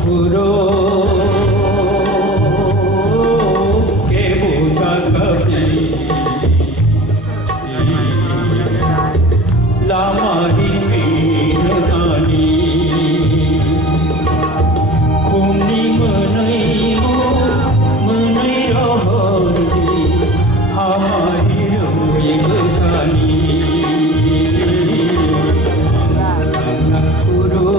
puro ke buta kapi lama ini nani kuni menai rohani hamari rumi betani anak puro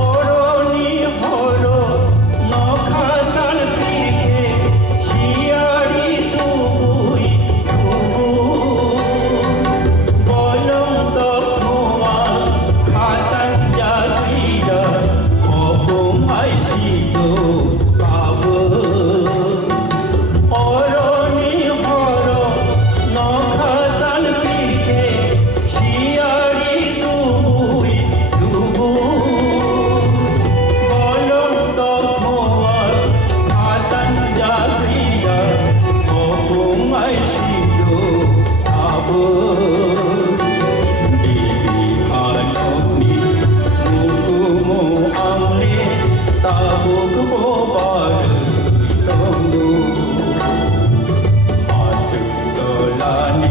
অরণি হলো নখাতাল তীরে শিয়ারি তুই বলন্ত খোয়া খাতান জাতিরা অপমাই শীত পাব অরণি হলো নখাতাল তীরে শিয়ারি তুই বলন্ত খোয়া খাতান জাতিরা অপমাই শীত পাব Tabuk bobar tunggu Ajak tolani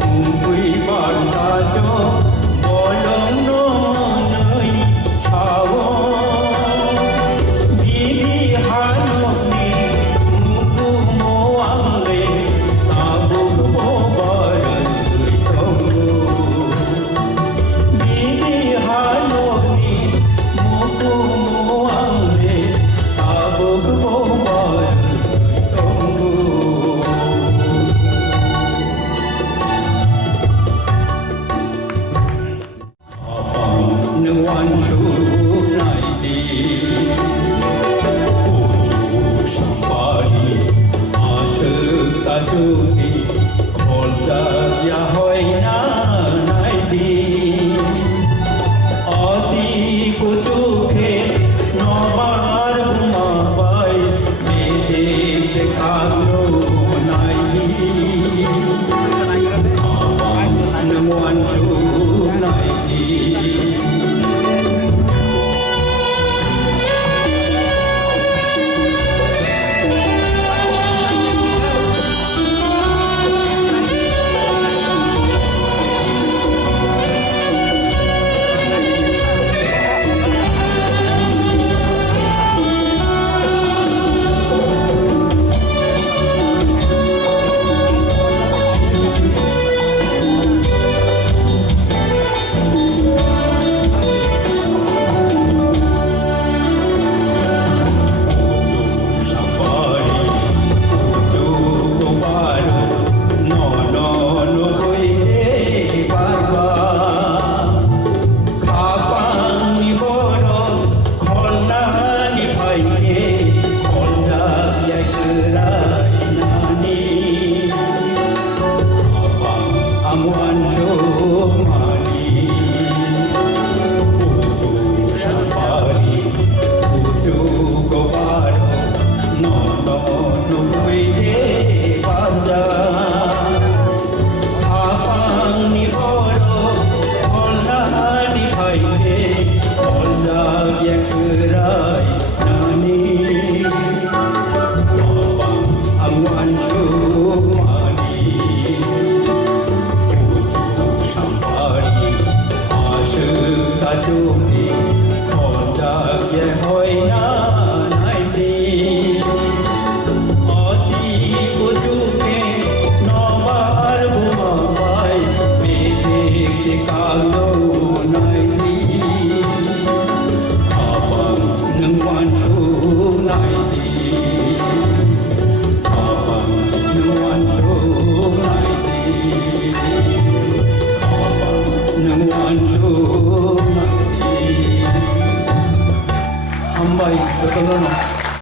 kumpui bangsa jo bolong nonai chawo Bibi hanoni muku moangle Tabuk bobar tunggu Bibi hanoni muku moangle Tabuk bobar tunggu Abang nuan sunai di Uju safari Asuk tajuti Kolda ya hoi na nai di Ati kucuke Nobar umabai Medik dekalo nai di Abang nuan sunai di Amuan Jomani Uju Safari Uju Gobaro Nono Nukuide Banda Apang ni Boro Kolna ni Paide Kolna yang kerai Nani Apang Amuan Jomani Tajuti Kolda ye hoi na nai di Ati kujuke Nobar bumawai Medik kalau nai di Abang nungwan sunai di Abang nungwan sunai di Nungwan sunai Ambai, betul